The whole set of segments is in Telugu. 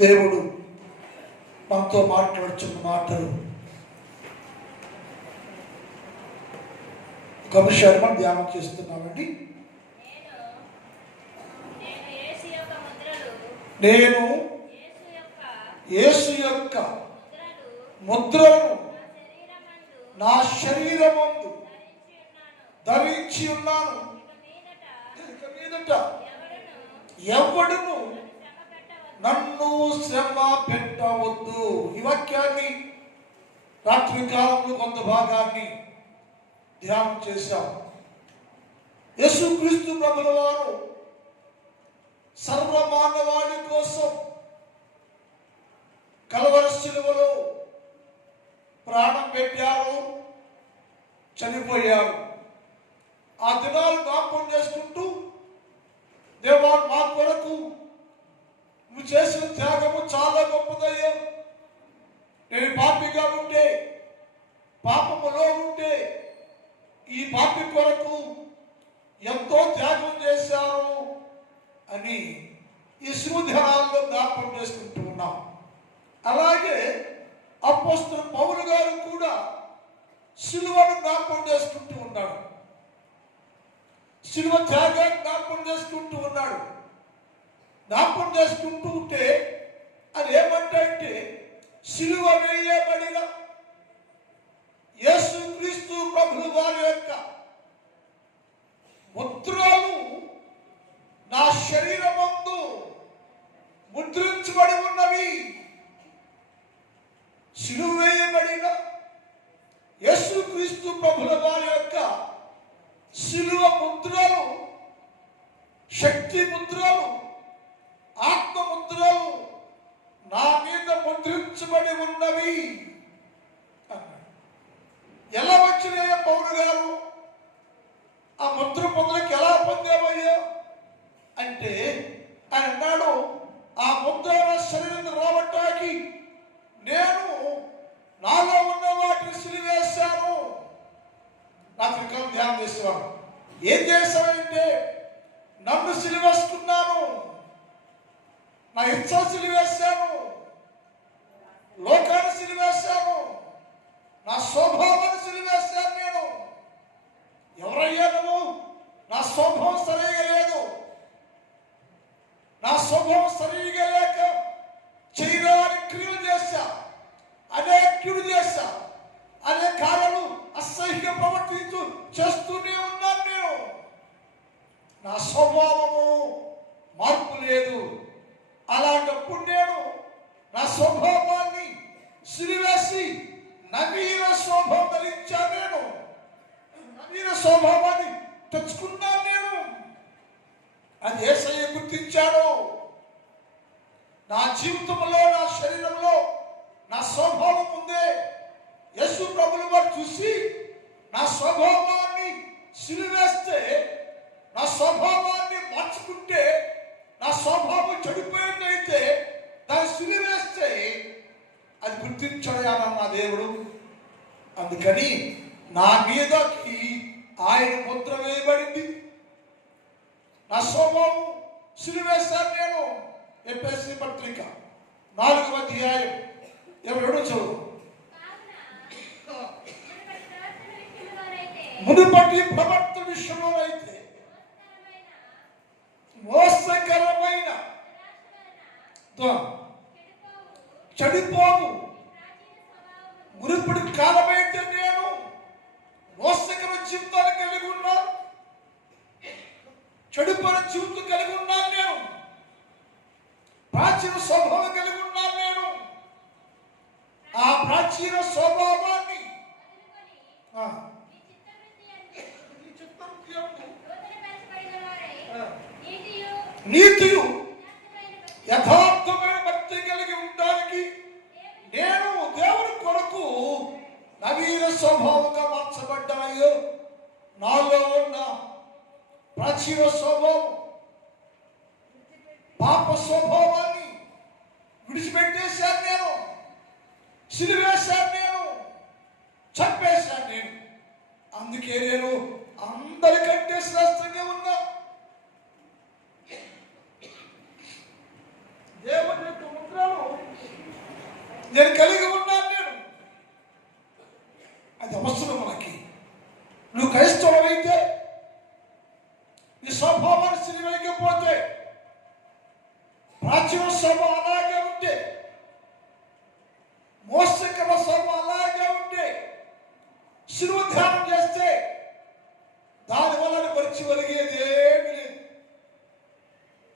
దేవుడు మనతో మాట్లాడుతున్న మాటలు ఒక విషయాన్ని మనం ధ్యానం చేస్తున్నామండి. నేను యేసు యొక్క ముద్రలను నా శరీరమందు ధరించి ఉన్నాను. ఇక మీదట ఎవడును నన్ను శ్రమ పెట్టవద్దు. ఈ వాక్యాన్ని రాత్రి కాలంలో కొంత భాగాన్ని ధ్యానం చేశాం. యేసుక్రీస్తు ప్రభుల వారు సర్వమానవాళి కోసం కల్వరి శిలువలో ప్రాణం పెట్టారు, చనిపోయారు. ఆ దినాలు జ్ఞాపకం చేసుకుంటూ, దేవా మా కొరకు నువ్వు చేసిన త్యాగము చాలా గొప్పదయ్యా. నేను పాపిగా ఉంటే, పాపములో ఉంటే ఈ పాపి కొరకు ఎంతో త్యాగం చేశారు అని ఈ శివధ్యానాల్లో జ్ఞాపకం చేసుకుంటూ ఉన్నాం. అలాగే అపోస్తలుడు పౌలు గారు కూడా శిలువను జ్ఞాపకం చేసుకుంటూ ఉన్నాడు. శిలువ త్యాగాన్ని జ్ఞాపకం చేసుకుంటూ ఉన్నాడు. జ్ఞాపకం చేసుకుంటూ ఉంటే అది ఏమంటే, శిలువ వేయబడిన యేసుక్రీస్తు ప్రభుల వారి యొక్క ముద్రలు నా శరీరమందు ముద్రించబడి ఉన్నవి. శిలువ వేయబడిన యేసుక్రీస్తు ప్రభుల వారి యొక్క శిలువ ముద్రలు, శక్తి ముద్రలు, ఆత్మ ముద్రలు నా మీద ముద్రించబడి ఉన్నవి. ఎలా వచ్చినాయో పౌలు గారు? ఆ ముద్ర పొందలకి ఎలా పొందామయ్యా అంటే ఆయన అన్నాడు, ఆ ముద్ర శరీరం రావటానికి నేను నాలో ఉన్న వాటిని సిలివేశాను. నాకు ఇంకా ధ్యానం చేసేవాడు. ఏం చేశానంటే, నన్ను సిలివేసుకున్నాను, నా ఇచ్చ సిలివేశాను, లోకాన్ని సిలివేశాను, నా స్వభావాన్ని సిలివేశాను. నేను ఎవరయ్యా నువ్వు? నా స్వభావం సరిగా లేదు. నా స్వభావం సరిగా లేక చేయడానికి క్రియలు చేశా, అనేకుడు చేశా, అనే కాలాలు అసహ్యంగా ప్రవర్తించు చేస్తూనే ఉన్నాను. నేను నా స్వభావము మార్పు లేదు. అలాంటప్పుడు నేను నా స్వభావాన్ని సిరివేసి నవీన స్వభావం ధరించాను. నేను నవీన స్వభావాన్ని తెచ్చుకున్నాను. నేను అది యేసయ్య గుర్తించాను. నా జీవితంలో, నా శరీరంలో నా స్వభావం ఉందే. యేసు ప్రభుల వారు చూసి నా స్వభావాన్ని సిలివేస్తే, నా స్వభావాన్ని మార్చుకుంటే, నా స్వభావం చెడిపోయిందైతే దాన్ని సిలివేస్తే అది గుర్తించాడు నా దేవుడు. అందుకని నా మీదకి ఆయన ముద్ర వేయబడింది. నా స్వభావం సిలివేశాను నేను. ఎఫెసీ పత్రిక 4వ అధ్యాయం 27 చదువు. మునుపటి ప్రవర్తన విషయంలో అయితే మోసకరమైన చెడిపోవు మునుపటి కాలమైతే నేను మోసకర జీవితాన్ని కలిగి ఉన్నాను, చెడిపోయిన జీవితం కలిగి ఉన్నాను. నేను ప్రాచీన స్వభావం కలిగి ఉన్నాను. నేను ఆ ప్రాచీన స్వభావాన్ని నీతియు యథార్థమైన భక్తి కలిగి ఉండడానికి నేను దేవుని కొరకు నవీన స్వభావంగా మార్చబడ్డాయో. నాలో ఉన్న ప్రాచీన స్వభావం, పాప స్వభావాన్ని విడిచిపెట్టేశాను. నేను సిలివేశాను. నేను చంపేశాను. నేను అందుకే నేను అందరికంటే శ్రేష్టంగా ఉన్నా. దేవుని యొక్క ముద్రలు నేను కలిగి ఉన్నాను. నేను అది అవసరం మనకి. నువ్వు క్రైస్తవుడైతే నీ స్వభావాన్ని సిరివైకపోతే, ప్రాచీన స్వభావం అలాగే ఉంటే, మోసకర స్వభావం అలాగే ఉంటే, శిలువ ధ్యానం చేస్తే దానివల్ల వచ్చి ఒలిగేది ఏమి లేదు.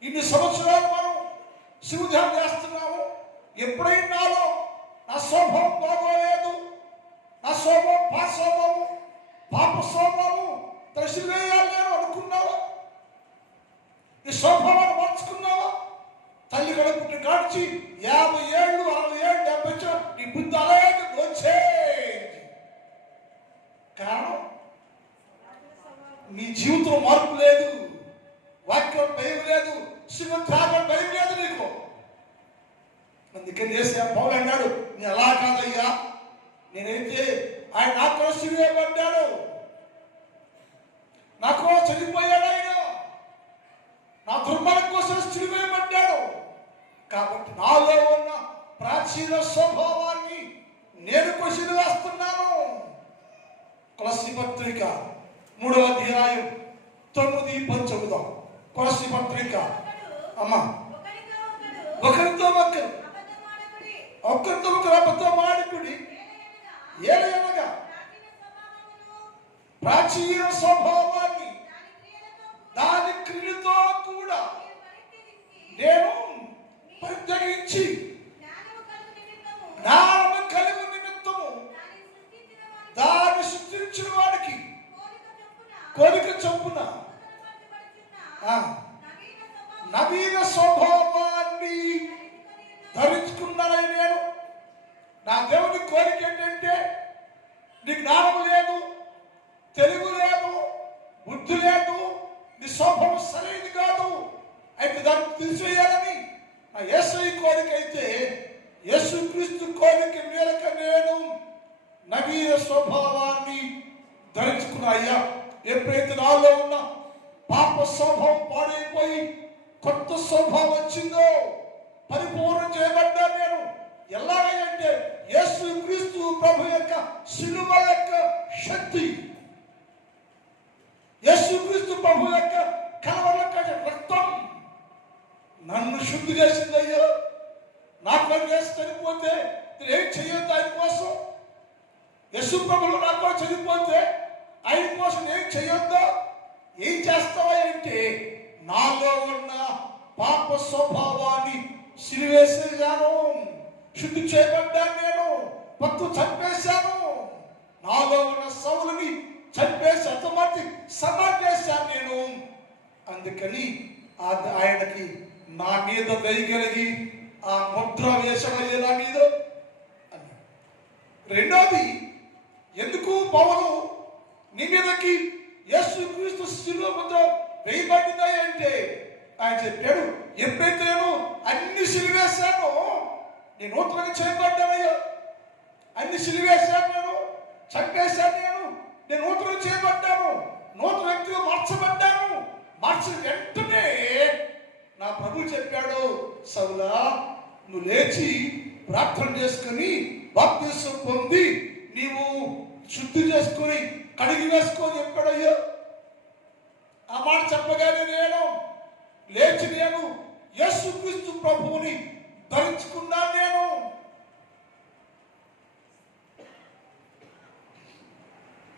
ఇన్ని సంవత్సరాలు మనం శిలువ ధ్యానం చేస్తున్నాము. ఎప్పుడైనా నాలో నా స్వభావం బాగోలేదు, నా స్వభావం పాప స్వభావం తసివేయాలి అని అనుకున్నావా? ఈ స్వభావాన్ని మార్చుకున్నావా? తల్లి కడుపుని కాడ్చి 50 ఏళ్ళు 60 ఏళ్ళు 70 నీ బుద్ధి అలాగే వచ్చే కారణం నీ జీవితంలో మార్పు లేదు, వాక్యం భయం లేదు, శివం త్యాగం భయం లేదు నీకు. అందుకని చేసే పౌలు అన్నాడు, నేను అలా కాదయ్యా, నేనైతే ఆయన నా కోసం సిలువేయబడ్డాడు, నా కోసం చనిపోయాడు, ఆయన నా దుర్మార్గం కోసం సిలువేయబడ్డాడు. కాబట్టి నాలో ఉన్న ప్రాచీన స్వభావాన్ని నేను కొసివేస్తున్నాను. కొలస్సీ పత్రిక 3వ అధ్యాయం 9-19. కొలస్సీ పత్రిక. అమ్మా, ఒకరితో ఒకరు అబద్ధం ఆడకుడి, ఏలయనగా ప్రాచీన స్వభావాన్ని దాని క్రియతో కూడా నేను పరిత్యజించి జ్ఞానము కలుగు నిమిత్తము దాన్ని సృష్టించిన వాడికి కోరిక చొప్పున నవీన స్వభావాన్ని ధరించుకున్నానని నేను. నా దేవుని కోరిక ఏంటంటే, నీ జ్ఞానం లేదు, తెలుగు లేదు, బుద్ధి లేదు, నీ స్వభావం సరైనది కాదు, అయితే దాన్ని తీసివేయాలని నా యేసయ్య కోరిక. అయితే యేసుక్రీస్తు కోరిక మేలక నేను నవీన స్వభావాన్ని ధరించుకున్నాయ్యా. ఎప్పుడైతే నాలో ఉన్న పాప స్వభావం పాడైపోయి కొత్త స్వభావం వచ్చిందో, పరిపూర్ణం చేయబడ్డాను నేను. ఎలాగంటే యేసుక్రీస్తు ప్రభు యొక్క శిలువ యొక్క శక్తి, యేసుక్రీస్తు ప్రభు యొక్క కలవర రక్తం నన్ను శుద్ధి చేసిందయ్యో. నా కొరకు చేసి చనిపోతే ఏం చెయ్యొద్దు ఆయన కోసం. యేసు ప్రభువు నా కోసం చనిపోతే ఆయన కోసం ఏం చెయ్యొద్దా? ఏం చేస్తావా అంటే, నాలో ఉన్న పాప స్వభావాన్ని సిరివేసేసాను, శుద్ధి చేయబడ్డాను నేను, పత్తు చంపేశాను, నాలో ఉన్న సౌలుని చంపేసి అతమాటి సమాధి చేశాను నేను. అందుకని ఆయనకి నా మీద దయగలిగి ఆ ముద్ర వేసవయ్యే నా మీద అన్నాడు. రెండోది, ఎందుకు పౌలు నీ మీదకి యేసుక్రీస్తు శిలువ ముద్ర వేయబడింది అంటే, ఆయన చెప్పాడు, ఎప్పుడైతే నేను అన్ని సిలివేశానో నేను నూతనంగా చేయబడ్డానయ్యా. అన్ని సిలివేశాను, నేను చంపేశాను, నేను నూతనంగా చేయబడ్డాను, నూతన వ్యక్తిగా మార్చబడ్డాను. మార్చిన వెంటనే నా ప్రభు చెప్పాడు, సౌలా నువ్వు లేచి ప్రార్థన చేసుకుని బాప్తిసం పొంది నీవు శుద్ధి చేసుకొని కడిగి వేసుకొని చెప్పాడు. అయ్యో, ఆ మాట చెప్పగానే నేను లేచి నేను యేసుక్రీస్తు ప్రభువుని ధరించుకున్నాను. నేను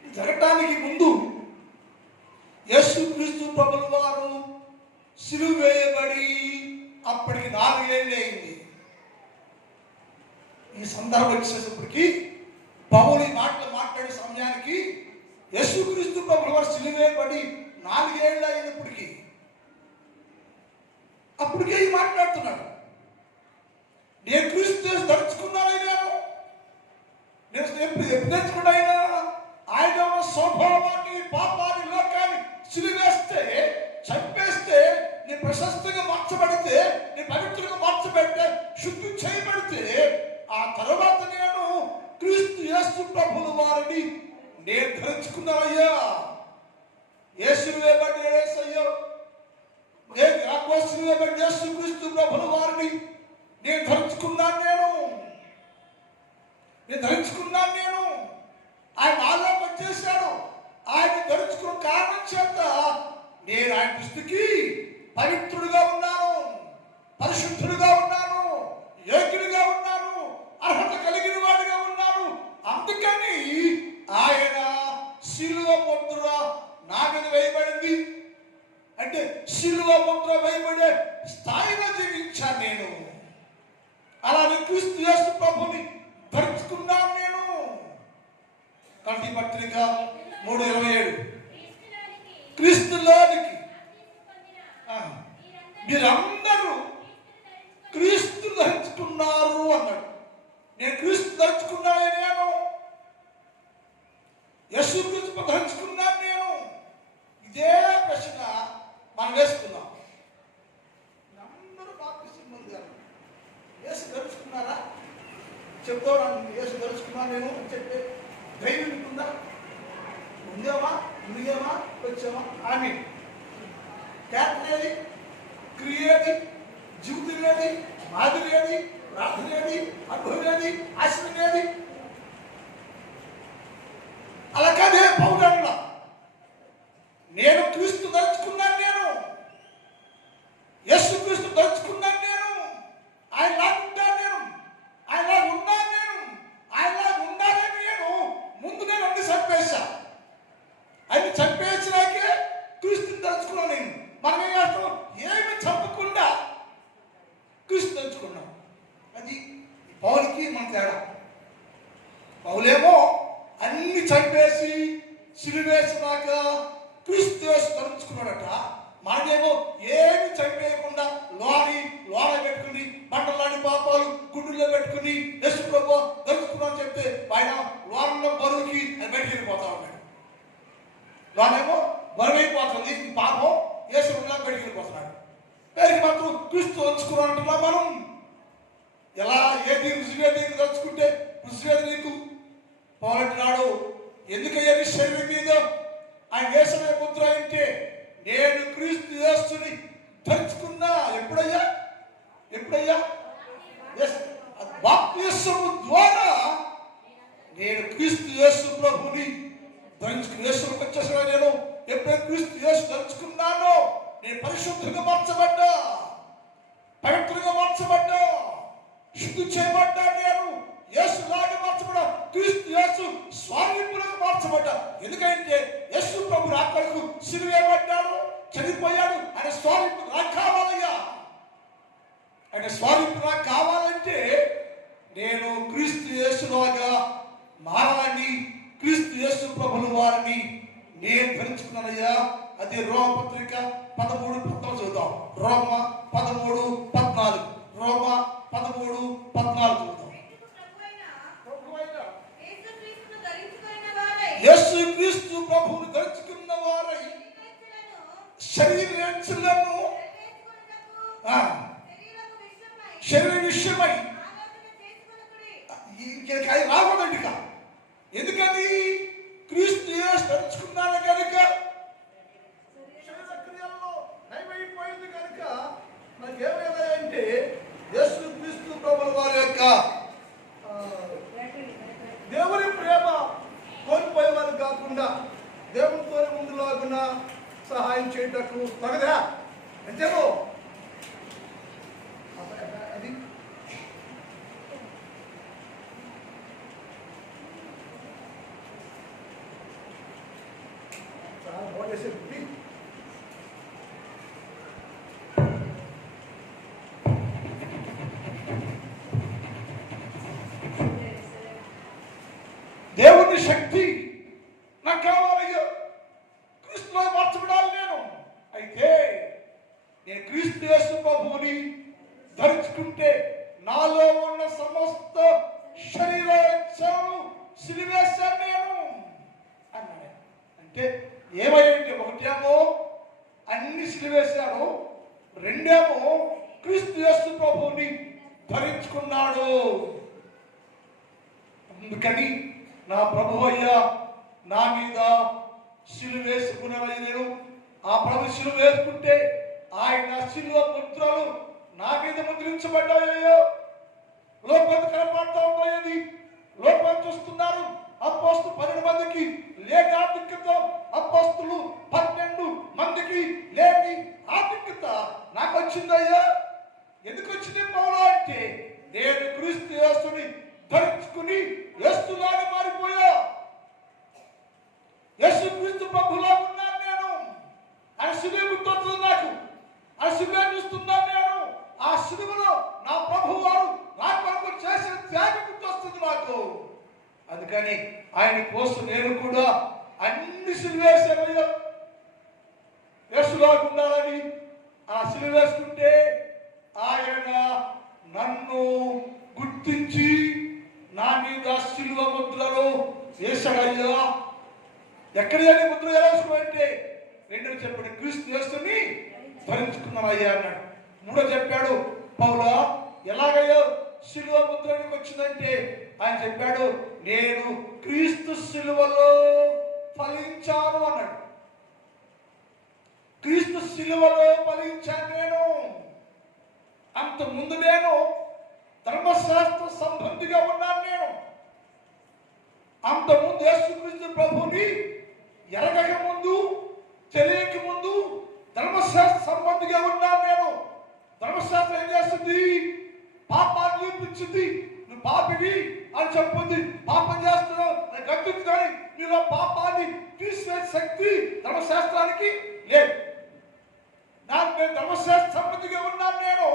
జరగటానికి ముందు యేసుక్రీస్తు ప్రభువు వారు సిలువ వేయబడి అప్పటికి 4 ఏళ్ళు అయింది. ఈ సందర్భం వచ్చేటప్పటికి పౌలు ఈ మాటలు మాట్లాడే సమయానికి యేసుక్రీస్తు ప్రభువు వారు సిలువ వేయబడి 4 ఏళ్ళు అయినప్పటికీ అప్పటికే మాట్లాడుతున్నాడు. నేను క్రీస్తు ధరించుకున్నానైనా, నేను ఎప్పుడు ధరించుకున్నాయినా ఆయన స్వభావాన్ని, పాపాన్ని, లోకాన్ని సిలివేస్తే, చంపేస్తే, నీ ప్రశస్తంగా మార్చబడితే, నీ పవిత్రంగా మార్చబడితే, శుద్ధి చేయబడితే, ఆ తర్వాత నేను క్రీస్తు యేసు ప్రభుల వారిని నేను ధరించుకున్నానయ్యా. యేసు వేయబడి యేసయ్యో, నేను నా కోసం వేయబడి యేసు క్రీస్తు ప్రభుల వారిని నేను ధరించుకున్నాను. నేను అలాగే క్రీస్తు యేసు ప్రభుని ధరించుకున్నాను నేను. కల్తీ పత్రిక 3:27 క్రీస్తులోనికి మీరందరూ క్రీస్తు ధరించుకున్నారు అన్నాడు. నేను క్రీస్తు ధరించుకున్నాను, నేను యేసు క్రీస్తు ధరించుకున్నాను నేను. ఇదే ప్రశ్న మనం వేసుకున్నాం. అందరూ బాప్తిస్మం గారు యేసు ధరించుకున్నారా? చెప్తాను యేసు ధరించుకున్నా నేను అని చెప్పి ధైర్యం ఉంటుందా? ఉందేమా మునిగేమా వచ్చామా అని తేటలేది, క్రియేది, జీవితం లేది, మాదిరి ఏది, ప్రార్థన ఏది, అనుభవం ఏది, ఆశ్రయం ఏది? అలా కాదే పౌరుల నేను క్రీస్తు ధరించుకున్నాను, నేను యేసు క్రీస్తు ధరించుకున్నాను, నేను ఆయనలా ఉంటాను, నేను ఆయనలా ఉన్నాను, నేను ఆయనలా ఉండాలని నేను ముందు నేను అన్ని చంపేశా. అన్ని చంపేసినాకే క్రీస్తుని ధరించుకున్నాను నేను. మనం ఏం చేస్తాం? ఏమి చంపకుండా క్రీస్తు ధరించుకున్నాం. అది పౌలుకి మన తేడా. పౌలేమో అన్ని చంపేసి సిలువేసినాక క్రీస్తు యేసు ధరించుకున్నాడట. మనకేమో ఏమి చంపేయకుండా లోన పెట్టుకుని బండలాంటి పాపాలు గుండెల్లో పెట్టుకుని యేసు ప్రభు ధరించుకున్నాను చెప్తే ఆయన లోనలో బరువుకి అది బయటికి వెళ్ళిపోతా ఉన్నాడు. లోనేమో బరువు అయిపోతుంది, పాపం యేసు బయటికి వెళ్ళిపోతున్నాడు. పేరుకి మాత్రం క్రీస్తు ధరించుకున్నాం అంటున్నాం మనం. ఎలా ఏది రుజువేది ధరించుకుంటే రుజువేది నీకు పోరాడినాడు. ఎందుకయ్యా నీ శరీరం మీద ఆయన వేసిన ముద్ర అంటే నేను క్రీస్తు యేసుని ధరించుకున్నా. ఎప్పుడయ్యా బాప్తిస్మము ద్వారా నేను క్రీస్తు యేసు ప్రభుని ధరించుకుని యేసులోకి వచ్చేసిన నేను ఎప్పుడైతే క్రీస్తు యేసు ధరించుకున్నానో నేను పరిశుద్ధంగా మార్చబడ్డా, పవిత్రంగా మార్చబడ్డా, శుద్ధి చేయబడ్డా. నేను యేసులాగా మార్చబడ్డా, క్రీస్తు యేసు స్వారూప్యంగా మార్చబడ్డా. ఎందుకంటే యేసు ప్రభు నా కొరకు సిలువేయబడ్డాడు, చనిపోయాడు. ఆయన స్వారూప్యం నాకు కావాలయ్యా. ఆయన స్వారూప్యం నాకు కావాలంటే నేను క్రీస్తు యేసులాగా మారాలని, క్రీస్తు యేసు ప్రభుల వారిని నేను ధరించుకున్నానయ్యా. అది రోమపత్రిక 13:14 చదువుతాం. రోమ 13:14 రోమ 13:14 చదువుతాం. యేసు క్రీస్తు ప్రభువును ధరించుకున్న వారై శరీరేచ్ఛలను శరీర విషయమై రాకూడదు. ఎందుకని? క్రీస్తు యేసు ధరించుకున్నాను కనుక, శరీరక్రియల్లో నయమైపోయింది కనుక నాకేమైందంటే యేసు క్రీస్తు ప్రభుల వారి యొక్క దేవుని ప్రేమ కోల్పోయేవారు కాకుండా దేవునితో ముందులాగున్నా సహాయం చేయటకు తగదా అంతేమో. అది చాలా బాగా చేసే దేవుని శక్తి నాకు కావాలయ్యో. క్రీస్తులో మార్చబడాలి నేను. అయితే నేను క్రీస్తు యేసు ప్రభువుని ధరించుకుంటే నాలో ఉన్న సమస్త శరీరాలను సిలివేశాను నేను అన్నాడు. అంటే ఏమైంది? ఒకటేమో అన్ని సిలివేశాను, రెండేమో క్రీస్తు యేసు ప్రభువుని ధరించుకున్నాడు. అందుకని నా ప్రభు అయ్యా నా మీద సిలువ వేసుకున్నాను. నేను ఆ ప్రభు సిలువ వేసుకుంటే ఆయన సిలువ ముద్రలు నా మీద ముద్రించబడ్డాయో. లోపల కనపడతా ఉన్నాయని లోపల చూస్తున్నారు. అపోస్తలు 12 మందికి లేని ఆధిక్యత, అపోస్తలు 12 మందికి లేని ఆధిక్యత నాకు వచ్చిందయ్యా. ఎందుకు వచ్చింది పౌలు అంటే నేను క్రీస్తు యేసుని ధరించుకుని యేసులాగా మారిపోయా. యేసు క్రీస్తు ప్రభులా ఉన్నాను నేను. ఆయన సిలువ గుర్తొస్తుంది నాకు. ఆయన సిలువ చూస్తున్నాను నేను. ఆ సిలువలో నా ప్రభు వారు అందుకని ఆయన కోసం నేను కూడా అన్ని సిలువేశాను. యేసులాగా ఉండాలని ఆ సిలువ వేసుకుంటే ఆయన నన్ను గుర్తించి నా మీద సిలువ ముద్రలు వేశాడయ్యా. ఎక్కడ ముద్ర వేసుకోవాలంటే రెండో చెప్పాడు, క్రీస్తు యేసుని ధరించుకున్నామయ్యా అన్నాడు. మూడో చెప్పాడు, పౌలా ఎలాగయ్యో సిలువ ముద్రకి వచ్చిందంటే ఆయన చెప్పాడు, నేను క్రీస్తు సిలువలో ఫలించాను అన్నాడు. క్రీస్తు సిలువలో ఫలించాను నేను. అంత ముందు నేను ధర్మశాస్త్ర సంబంధిగా ఉన్నాను. నేను అంత ముందు యేసుక్రీస్తు ప్రభుని ఎరగక ముందు, తెలియక ముందు ధర్మశాస్త్ర సంబంధిగా ఉన్నాను నేను. ధర్మశాస్త్రం ఏం చేస్తుంది? పాపాన్ని చూపించింది. నువ్వు పాపివి అని చెప్పింది. పాపం చేస్తున్నావు అని గద్దుకు, కానీ నీలో పాపాన్ని తీసివేసే శక్తి ధర్మశాస్త్రానికి లేదు. నేను ధర్మశాస్త్ర సంబంధిగా ఉన్నాను నేను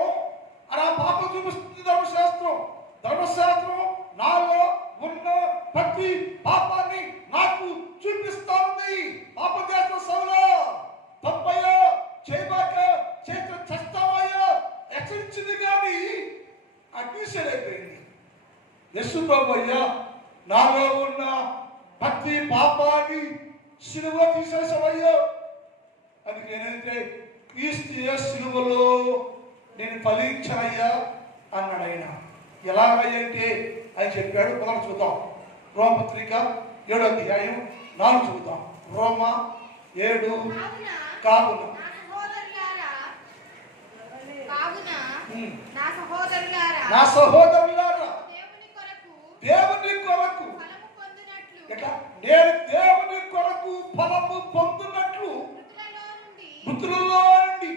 అని ఆ పాపం చూపిస్తుంది ధర్మశాస్త్రం. ధర్మశాస్త్రం నాలో ఉన్న ప్రతి పాపాన్ని నాకు చూపిస్తోంది. పాపం చేస్తున్న సౌలా, తప్పయ్యా చేయబాక, చేతులు చస్తావయ్యా హెచ్చరించింది, కానీ అగ్నిశైపోయింది. యేసు ప్రభువయ్యా నాలో ఉన్న ప్రతి పాపాన్ని సిలువ తీసేసావయ్యా. అది నేనైతే క్రీస్తు సిలువలో నేను ఫలించానయ్యా అన్నాడు ఆయన. ఎలాగంటే ఆయన చెప్పాడు. మనం చూద్దాం, రోమపత్రిక 7వ అధ్యాయం 4 చూద్దాం. రోమ 7. కావున నా సహోదరులారా, దేవుని కొరకు నేను దేవుని కొరకు ఫలము పొందునట్లు మృతులలో నుండి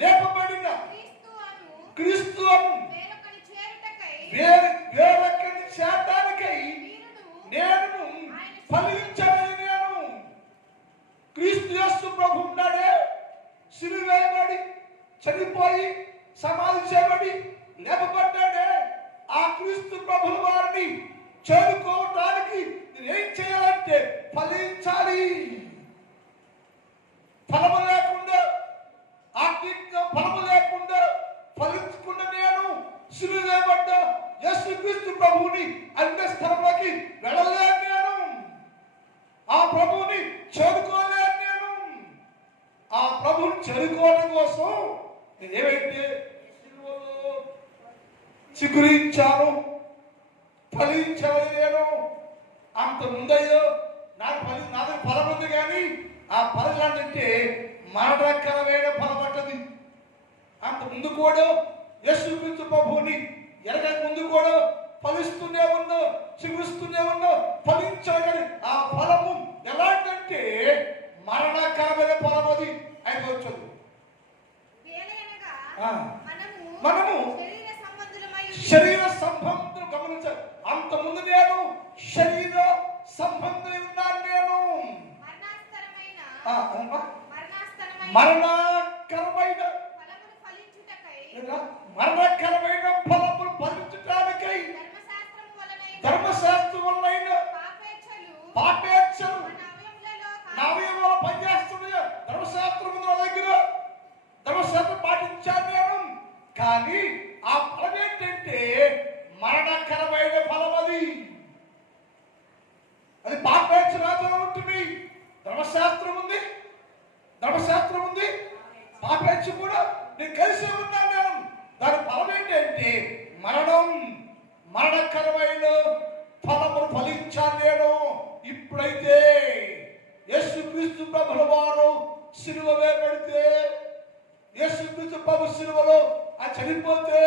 లేపబడిన క్రీస్తు వేరొకని చేరటానికై నేను ఫలించని నేను. క్రీస్తు యేసు ప్రభు ఉన్నాడే, సిలువ వేయబడి చనిపోయి సమాధి చేయబడి లేపబడ్డాడే, ఆ క్రీస్తు ప్రభుల వారిని చేరుకోవడానికి ఏం చేయాలంటే ఫలించాలి. ఫలము లేకుండా, ఆత్మిక ఫలము లేకుండా ఫలించకుండా నేను సిలువ వేయబడ్డ యేసుక్రీస్తు ప్రభువుని అన్య స్థలంలోకి వెళ్ళలేను. నేను ఆ ప్రభువుని చేరుకోలేను. నేను ఆ ప్రభువుని చేరుకోవడం కోసం నేను ఏమైతే సిలువలో చిగురించాను, ఫలించాలి. నేను అంత ముందయ్యో నాకు ఫలం ఉంది, కానీ ఆ ఫలం ఏంటంటే మరణకరమైన ఫలం అంటది. అంత ముందు కూడా యేసుక్రీస్తు ప్రభువుని ఎరగక ముందు కూడా ఫలిస్తూనే ఉన్నా, చిగురుస్తూనే ఉన్నా, ఫలించాలి. కానీ ఆ ఫలము ఎలాంటంటే మరణకరమైన ఫలం అది అయిపోతుంది. మనము శరీర సంబంధం గమనించాలి. అంత ముందు నేను శరీర సంబంధం ఉన్నాను. నేను మరణకరమైన ఫలములు ఫలించటానికై ధర్మశాస్త్రం వలన పాపేచ్ఛలు నా అవయవాల్లో పనిచేస్తున్నాయి. ధర్మశాస్త్రం నా దగ్గర, ధర్మశాస్త్రం పాటించాను నేను. కానీ ఆ ఫలం ఏంటంటే మరణకరమైన ఫలం. అది పాపేచ్ఛ రాజ్యంలో ఉంటుంది. ధర్మశాస్త్రం ఉంది, పాపేచ్ఛ కూడా నేను కలిసి ఉన్నాను. నేను దాని ఫలం ఏంటంటే మరణం. మరణకరమైన ఫలములు ఫలించాను నేను. ఇప్పుడైతే యేసుక్రీస్తు ప్రభుల వారు సిలువ వేయబడితే, యేసుక్రీస్తు ప్రభు సిలువలో ఆ చనిపోతే,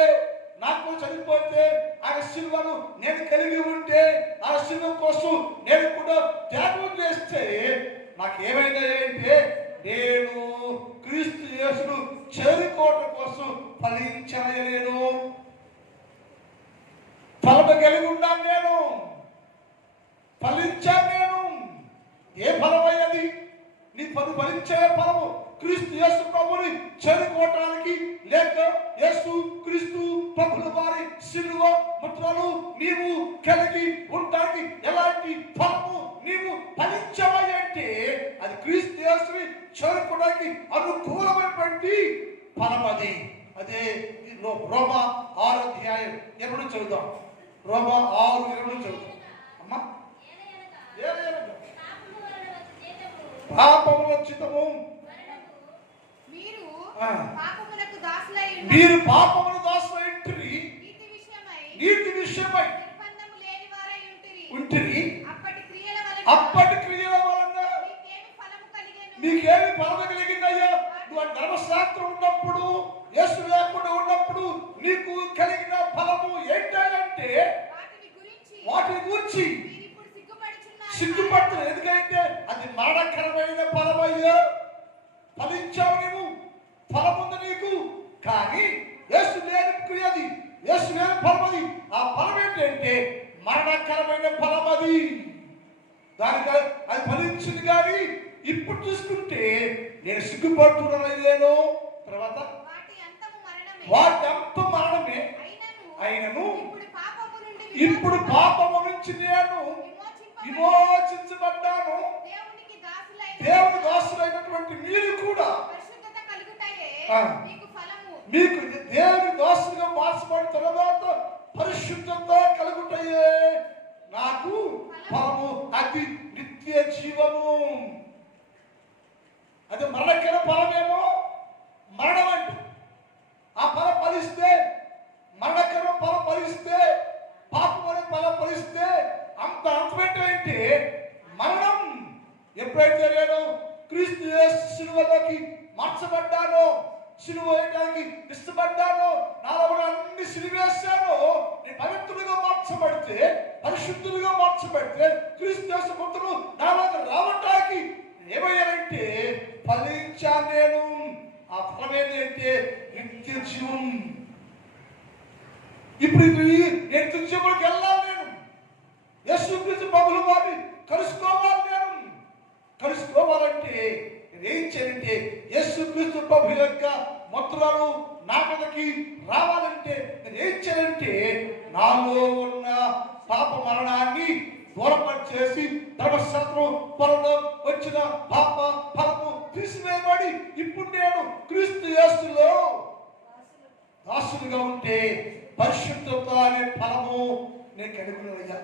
నాకు చనిపోతే, ఆ సిలువను నేను కలిగి ఉంటే, ఆ సిలువ కోసం నేను కూడా త్యాగం చేస్తే నాకు ఏమైనా అంటే నేను క్రీస్తు యేసును చేరుకోవడం కోసం ఫలించలేను. ఫలము కలిగి ఉన్నాను నేను, ఫలించాను నేను. ఏ ఫలం అయ్యది? నీ ఫలించే ఫలము క్రీస్తు యేసు ప్రభుని చేరుకోవటానికి, లేక యేసు క్రీస్తు ప్రభుల వారి సిలువ ముద్రలు నీవు కలిగి ఉండడానికి ఎలాంటి ఫలము నీవు ఫలించాలి అంటే అది క్రీస్తు యేసుని చేరుకోవడానికి అనుకూలమైనటువంటి ఫలం అది. అదే రోమా 6 అధ్యాయం 20 చదువుదాం. రోమా 6:20 చదువుదాం. అమ్మా, పాపము రచితము మీరు పాపమును దాసులైంటిరి, నీతి విషయమై ఉంటిరి. అప్పటి క్రియల వలన మీకేమి ఫలము కలిగిందయ్యా? నువ్వు ధర్మశాస్త్రం ఉన్నప్పుడు, యేసు లేకుండా ఉన్నప్పుడు నీకు కలిగిన ఫలము ఏంటంటే వాటిని గురించి సిగ్గుపడుతున్నారు. ఎందుకంటే అది మరణకరమైన ఫలమయ్యా. ఫలించావు నీవు, ఫలముంది నీకు. కానీ యేసు లేని క్రియది, యేసు లేని ఫలమది. ఆ ఫలం ఏంటంటే మరణకరమైన ఫలం అది. దానికి అది ఫలించింది. కానీ ఇప్పుడు చూసుకుంటే నేను సిగ్గుపడుతున్నాను. తర్వాత వాటి అంత మరణమే అయినను ఇప్పుడు పాపము నుంచి నేను విమోచించబడ్డాను. దేవుని దాసులైనటువంటి మీరు కూడా మీకు దేవుని దాసులుగా మార్చబడిన తర్వాత పరిశుద్ధత కలుగుతాయే నాకు ఫలము, అది నిత్య జీవము. అది మరణకర ఫలమేమో మరణం అంటే ఆ ఫలం ఫలిస్తే, మరణకర ఫలం ఫలిస్తే, పాపం అనే ఫలం ఫలిస్తే అంత అంతమేంటంటే మరణం. ఎప్పుడైతే నేను క్రీస్తు యేసు సిలువలోకి మార్చబడ్డానో, సిలువ వేయడానికి ఇష్టపడ్డానో, నాలో అన్ని సిలువేశానో, నేను పవిత్రులుగా మార్చబడితే, పరిశుద్ధులుగా మార్చబడితే క్రీస్తు యేసు పుత్రుడు నాలో రావటానికి ఏమయ్యారంటే ఫలించాను నేను. ఆ ఫలం ఏంటంటే నిత్య జీవం. ఇప్పుడు నిత్య జీవులకు వెళ్ళాలి నేను. యేసుక్రీస్తు ప్రభువుల వారిని కలుసుకోవాలి నేను. కలుసుకోవాలంటే ఏం చేయాలంటే యేసుక్రీస్తు ప్రభు యొక్క ముద్రలు నా మీదకి రావాలంటే నేను ఏం చేయాలంటే నాలో ఉన్న పాప మరణాన్ని దూరపరిచేసి ధర్మశాస్త్రం పొలంలో వచ్చిన పాప ఫలము తీసివేయబడి ఇప్పుడు నేను క్రీస్తు యేసులో దాసులుగా ఉంటే పరిశుద్ధత అనే ఫలము నేను కనుగొనయ్యా.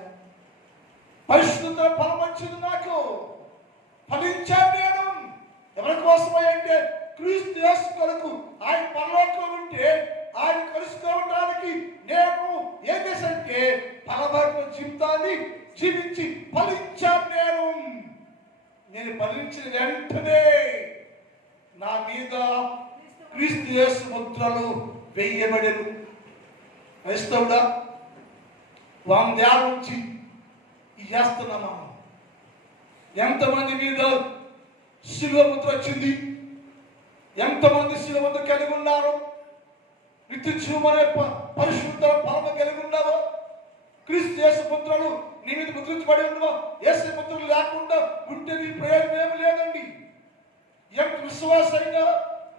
పరిశుద్ధత ఫలం వచ్చింది నాకు, ఫలించాను నేను. ఎవరి కోసమై అంటే క్రీస్తు యేసు కొరకు. ఆయన పరలోకంలో ఉంటే ఆయన కలుసుకోవడానికి నేను ఏం చేశానంటే ఫలభరిత జీవితాన్ని జీవించి ఫలించాను నేను. నేను ఫలించిన వెంటనే నా మీద క్రీస్తు యేసు ముద్రలు వేయబడెను. క్రైస్తవుడా, 100 ఏళ్ళ నుంచి చేస్తున్నామా? ఎంతమంది మీద శిలువ ముద్ర వచ్చింది? ఎంతమంది శిలువ ముద్ర కలిగి ఉన్నారు? నిత్య జీవం అనే పరిశుద్ధ ఫలము కలిగి ఉన్నావా? క్రీస్తు యేసు ముద్రలు నీ మీద ముద్రించబడి ఉన్నావా? యేసు ముద్రలు లేకుండా ఉంటే నీ ప్రయోజనం ఏమి లేదండి. ఎంత విశ్వాసైనా,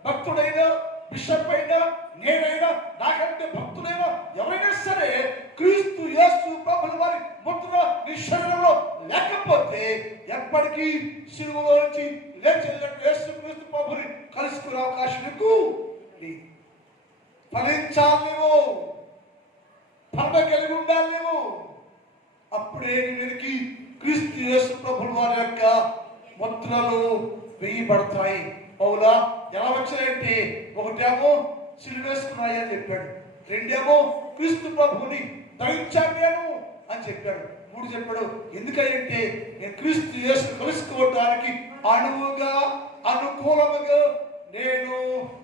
భక్తుడైనా, బిషప్ అయినా, నేనైనా, నాకంటే భక్తుడైనా ఎవరైనా సరే క్రీస్తు యేసు ప్రభువుల వారి ముద్ర నీ శరీరంలో లేకపోతే ఎప్పటికీ సిలువలో నుంచి లేచి యేసు క్రీస్తు ప్రభువుని కలుసుకునే అవకాశం నీకు లేదు. ఫలించాలి నువ్వు, ఫలం కలిగి ఉండాలి నువ్వు. అప్పుడే నీకు క్రీస్తు యేసు ప్రభువుల వారి యొక్క ముద్రలు వేయబడతాయి. అవునా? ఎలా వచ్చాయంటే ఒకటేమో సిలువ వేసుకున్నాయి అని చెప్పాడు, రెండేమో క్రీస్తు ప్రభువుని ధరించాను నేను అని చెప్పాడు, మూడు చెప్పాడు ఎందుకంటే నేను క్రీస్తు యేసు కలుసుకోవడానికి అనుకూలముగా నేను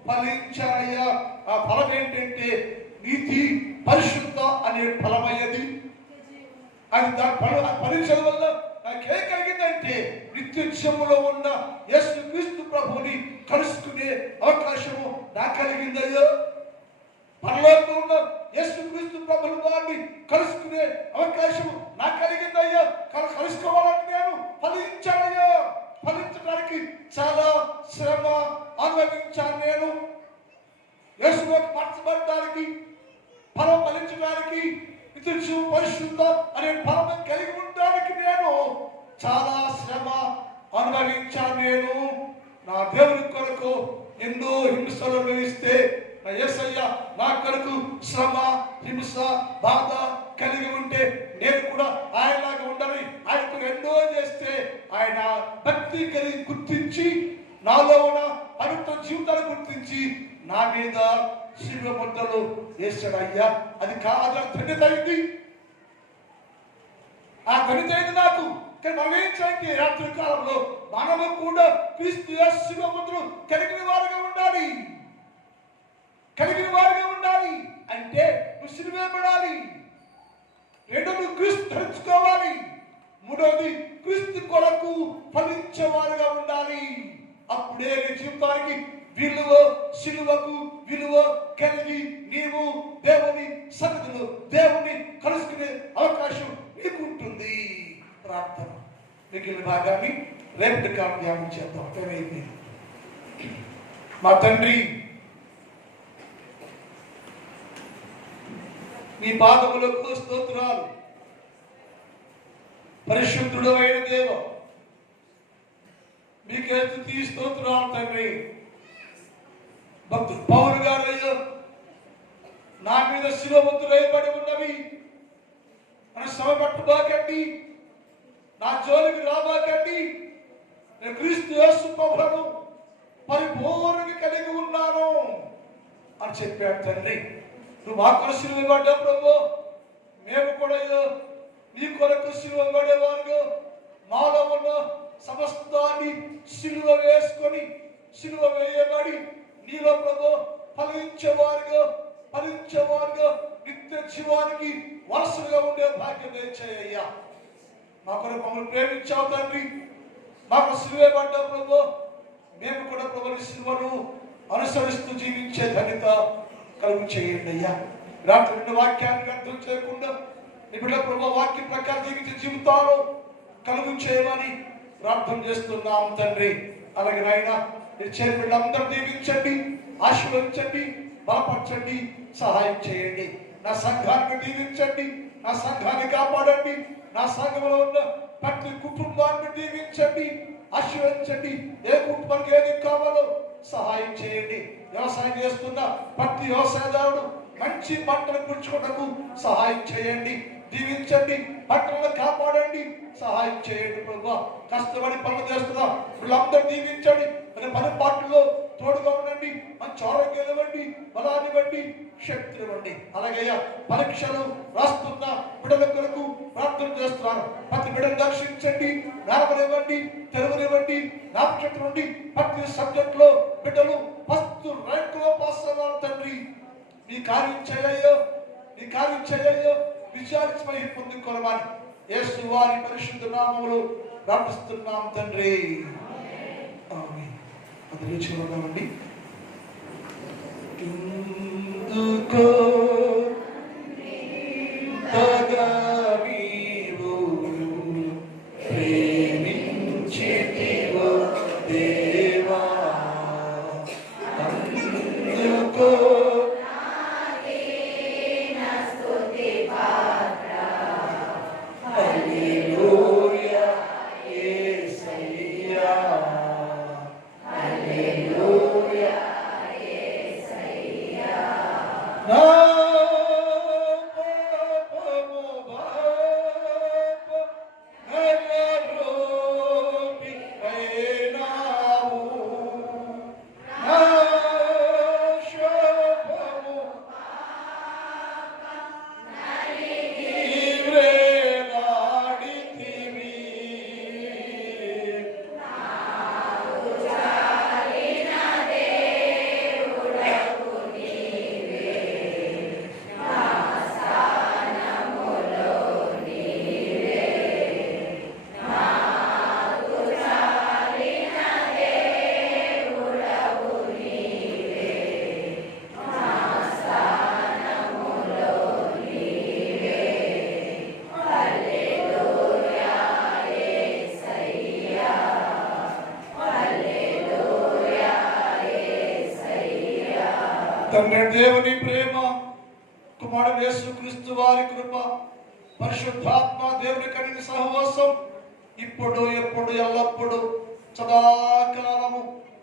ఫలించానయ్యా. ఆ ఫలం ఏంటంటే నీతి, పరిశుద్ధ అనే ఫలమయ్యది. అది దాని ఫలించడం వల్ల నాకేం కలిగిందంటే నిత్య జీవములో ఉన్న యేసు క్రీస్తు ప్రభువుని కలుసుకునే అవకాశము నాకు కలిగిందయ్యా. పరలోకంలో ఉన్న యేసు క్రీస్తు ప్రభువుల వారిని కలుసుకునే అవకాశము నాకు కలిగిందయ్యా. కలుసుకోవాలని నేను ఫలించానయ్యా. ఫలించడానికి చాలా శ్రమ అనుభవించాను నేను. యేసులోకి మార్చబడడానికి, ఫలం ఫలించడానికి ఉండడానికి, ఇతడు పరిశుద్ధ అనే భావం కలిగి ఉండడానికి నేను చాలా శ్రమ అనుభవించాను. నేను నా దేవుని కొరకు ఎన్నో హింసలు అనుభవిస్తే నా యేసయ్య నా కొరకు శ్రమ, హింస, బాధ కలిగి ఉంటే నేను కూడా ఆయనలాగా ఉండాలి. ఆయనకు ఎన్నో చేస్తే ఆయన భక్తి కలిగి గుర్తించి, నాలో ఉన్న పవిత్ర జీవితాన్ని గుర్తించి నా మీద శిలువ ముద్రలు వేస్తాడు. అయ్యా, అది కాదు, ధన్యత అయింది, ఆ ధన్యత అయింది నాకు. కానీ మనం ఏం చేయాలి? రాత్రి కాలంలో మనము కూడా క్రీస్తు శిలువ ముద్రలు కలిగిన వారుగా ఉండాలి. కలిగిన వారుగా ఉండాలి అంటే నువ్వు సిలువేయబడాలి. రెండోది క్రీస్తు ధరించుకోవాలి. మూడవది క్రీస్తు కొరకు ఫలించేవారుగా ఉండాలి. అప్పుడే నీ జీవితానికి విలువ, సిలువకు విలువ కలిగి నీవు దేవుని సన్నిధిలో దేవుని కలుసుకునే అవకాశం నీకు ఉంటుంది. ప్రార్థన మిగిలిన భాగాన్ని రేపటి కాలం ధ్యానం చేద్దాం. ఏమైంది? మా తండ్రి, నీ పాదములకు స్తోత్రాలు. పరిశుద్ధుడు అయిన దేవ, మీకే స్తుతి స్తోత్రాలు తండ్రి. భక్తుడు పౌలు గారయ్యో, నా మీద శిలువ ముద్రలు వేయబడి ఉన్నవి, మన శ్రమ పట్టుబాకండి, నా జోలికి రాబాకండి, నేను క్రీస్తు యేసు ప్రభువును పరిపూర్ణంగా కలిగి ఉన్నాను అని చెప్పాడు తండ్రి. నువ్వు మా కొరకు శిలువ పడ్డావు ప్రభు, మేము కూడా నీ కొరకు శిలువ పడేవారు. మాలో ఉన్న సమస్తాన్ని శిలువ వేసుకొని, శిలువ వేయబడి నీలో ప్రభు ఫలించేవారుగా నిత్య జీవానికి వారసులుగా ఉండే భాగ్యం దయచేయ్యా. మా కొరకు మమ్మల్ని ప్రేమించావు తండ్రి, మాకు శిలువ పడ్డావు ప్రభు, మేము కూడా ప్రభు శిలువను అనుసరిస్తూ జీవించే ధన్యత కలుగు చేయండి అయ్యా. రాత్రి రెండు వాక్యాన్ని అర్థం చేయకుండా ఇప్పుడు ప్రభు వాక్యం ప్రకారం జీవించే జీవితాలు కలుగు చేయమని ప్రార్థన చేస్తున్నాం తండ్రి. అలాగే నాయన, మీరు చేసిన అందరూ దీవించండి, ఆశీర్వదించండి, బలపరచండి, సహాయం చేయండి. నా సంఘాన్ని దీవించండి, నా సంఘాన్ని కాపాడండి, నా సంఘంలో ఉన్న ప్రతి కుటుంబాన్ని దీవించండి, ఆశీర్వదించండి. ఏ కుటుంబానికి ఏది కావాలో సహాయం చేయండి. వ్యవసాయం చేస్తున్న ప్రతి వ్యవసాయదారుడు మంచి పంటలు పుచ్చుకోవడానికి సహాయం చేయండి, దీవించండి, పంటలను కాపాడండి, సహాయం చేయండి ప్రభు. కష్టపడి పనులు చేస్తున్నా వీళ్ళందరూ దీవించండి, పని పాటల్లో తోడుగా ఉండండి, మంచి ఆరోగ్యం ఇవ్వండి, బలాన్ని ఇవ్వండి, శక్తిని ఇవ్వండి. అలాగే పరీక్షలు రాస్తున్న బిడ్డల కొరకు ప్రార్థన చేస్తున్నాను. ప్రతి బిడ్డను దర్శించండి, జ్ఞానమునివ్వండి, తెలుగునివ్వండి, జ్ఞాపకశక్తి నుండి ప్రతి సబ్జెక్ట్ లో బిడ్డలు ఫస్ట్ ర్యాంక్ లో పాస్ అవ్వాలి తండ్రి. నీ కార్యం చేయయ్యో, నీ కార్యం చేయయ్యో, విచారించమని పొందుకోవాలని యేసు వారి పరిశుద్ధ నామములో ప్రార్థిస్తున్నాం తండ్రి. ఆమేన్. అది లేచి ఉన్నామండి. ఎందుకో తగవీవు ప్రేమించితివో దేవా, అందుకో తండ్రి దేవుని ప్రేమ, కుమారుడు యేసుక్రీస్తు వారి కృప, పరిశుద్ధాత్మ దేవుని కలిగిన సహవాసం ఇప్పుడు ఎప్పుడు ఎల్లప్పుడు సదాకాలము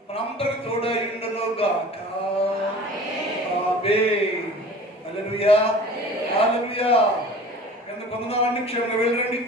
మనందరికి తోడై ఉండును గాక. ఆమేన్. హల్లెలూయా, హల్లెలూయా. ఎందుకు వందనాలండి, క్షేమంగా వెళ్ళండి.